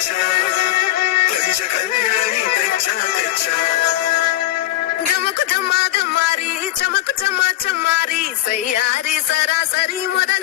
తెచ్చా పంచకన్యాని తెచ్చా గమకు ధమ్మా ధమ్మారి చమకు చమ్మా చమ్మారి సయ్యారి సరాసరి మొదల